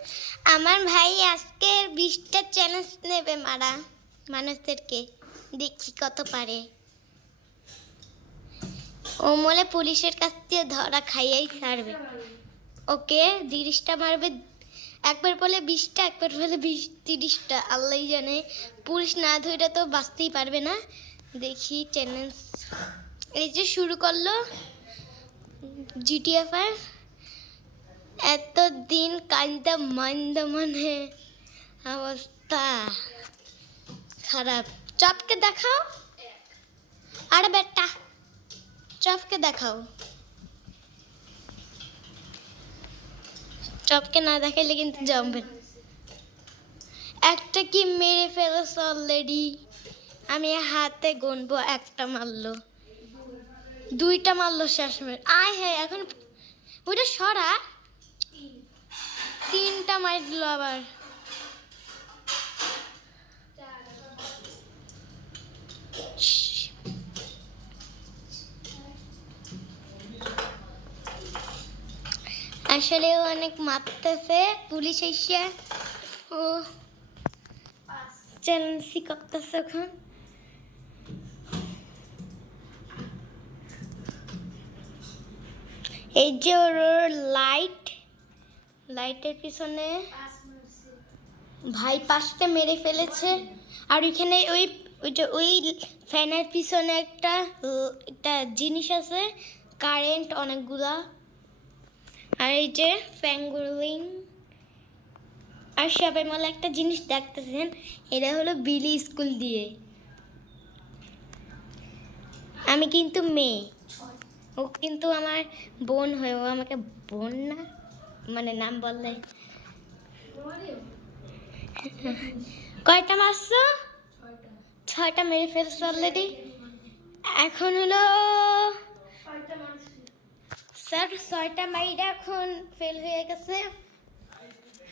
আমার ভাই আজকে 20টা চ্যালেঞ্জ নেবে মারা মানুষদেরকে, দেখি কত পারে। ও মলে পুলিশের কাছ থেকে ধরা খাইয়াই ছাড়বে। ওকে 30টা মারবে, একবার বলে 20টা, একবার বলে 30টা, আল্লাহই জানে। পুলিশ না ধরে তো বাঁচতেই পারবে না। দেখি চ্যালেঞ্জ এই যে শুরু করলো জিটিএফআর। এতদিন কান্দা মান্দা মানে অবস্থা খারাপ। চপকে দেখাও, আরে বেটা চপকে দেখাও। চপকে না দেখাইলে কিন্তু জমবে। একটা কি মেরে ফেলেছে অলরেডি। আমি হাতে গুনবো, একটা মারলো, 2টা মারলো শেষ মেরে। আয় হ্যাঁ, এখন ওইটা সরা, 3টা মারলো আবার। আসলে অনেক মারতেছে পুলিশ এসে। ও চ্যালেঞ্জই করতেছে এখন। এই যে ওর লাইটের পিছনে ভাই 5টা মেরে ফেলেছে। আর ওইখানে ওই ফ্যানের পিছনে একটা জিনিস আছে, কারেন্ট অনেকগুলা। আর এই যে ফ্যাঙ্গুলিং। আর সবাই মিলে একটা জিনিস দেখতেছেন, এটা হলো বিলি স্কুল দিয়ে। আমি কিন্তু মেয়ে, ও কিন্তু আমার বোন হয়। ও আমাকে বোন না মানে নাম বললে। কয়টা মারছো? 6টা মেরে ফেলছো অলরেডি। এখন হলো স্যার 6টা মাইরা এখন ফেল হয়ে গেছে।